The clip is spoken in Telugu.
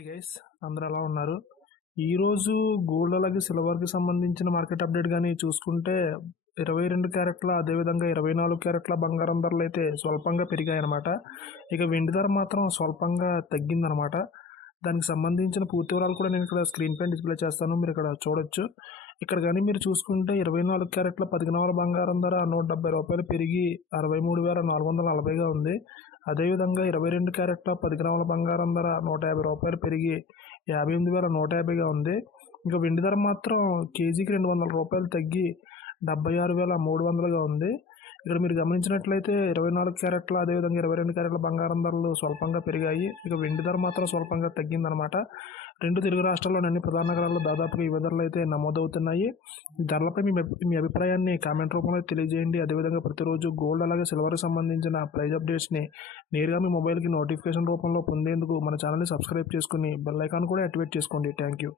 హాయ్ గైస్, అందరూ ఎలా ఉన్నారు? ఈరోజు గోల్డ్ అలాగే సిల్వర్కి సంబంధించిన మార్కెట్ అప్డేట్ కానీ చూసుకుంటే 22 క్యారెట్ల అదేవిధంగా 24 క్యారెట్ల బంగారం ధరలు అయితే స్వల్పంగా పెరిగాయి అనమాట. ఇక వెండి ధర మాత్రం స్వల్పంగా తగ్గిందనమాట. దానికి సంబంధించిన పూర్తి వివరాలు కూడా నేను ఇక్కడ స్క్రీన్ పైన డిస్ప్లే చేస్తాను, మీరు ఇక్కడ చూడొచ్చు. ఇక్కడ కానీ మీరు చూసుకుంటే 24 క్యారెట్ల 10 గ్రాముల బంగారం ధర ₹170 పెరిగి 63,440గా ఉంది. అదేవిధంగా 22 క్యారెట్ల 10 గ్రాముల బంగారం ధర ₹150 పెరిగి 58,150గా ఉంది. ఇంకా వెండి ధర మాత్రం కేజీకి ₹200 తగ్గి 76,300గా ఉంది. ఇక్కడ మీరు గమనించినట్లయితే 24 క్యారెట్ల అదేవిధంగా 22 క్యారెట్ల బంగారం ధరలు స్వల్పంగా పెరిగాయి. ఇక వెండి ధర మాత్రం స్వల్పంగా తగ్గిందనమాట. రెండు తెలుగు రాష్ట్రాల్లోని అన్ని ప్రధాన నగరాల్లో దాదాపుగా ఇవే ధరలు అయితే నమోదవుతున్నాయి. ఈ ధరలపై మీ అభిప్రాయాన్ని కామెంట్ రూపంలో తెలియజేయండి. అదేవిధంగా ప్రతిరోజు గోల్డ్ అలాగే సిల్వర్కి సంబంధించిన ప్రైజ్ అప్డేట్స్ని నేరుగా మీ మొబైల్కి నోటిఫికేషన్ రూపంలో పొందేందుకు మన ఛానల్ని సబ్స్క్రైబ్ చేసుకుని బెల్ ఐకాన్ కూడా యాక్టివేట్ చేసుకోండి. Thank you.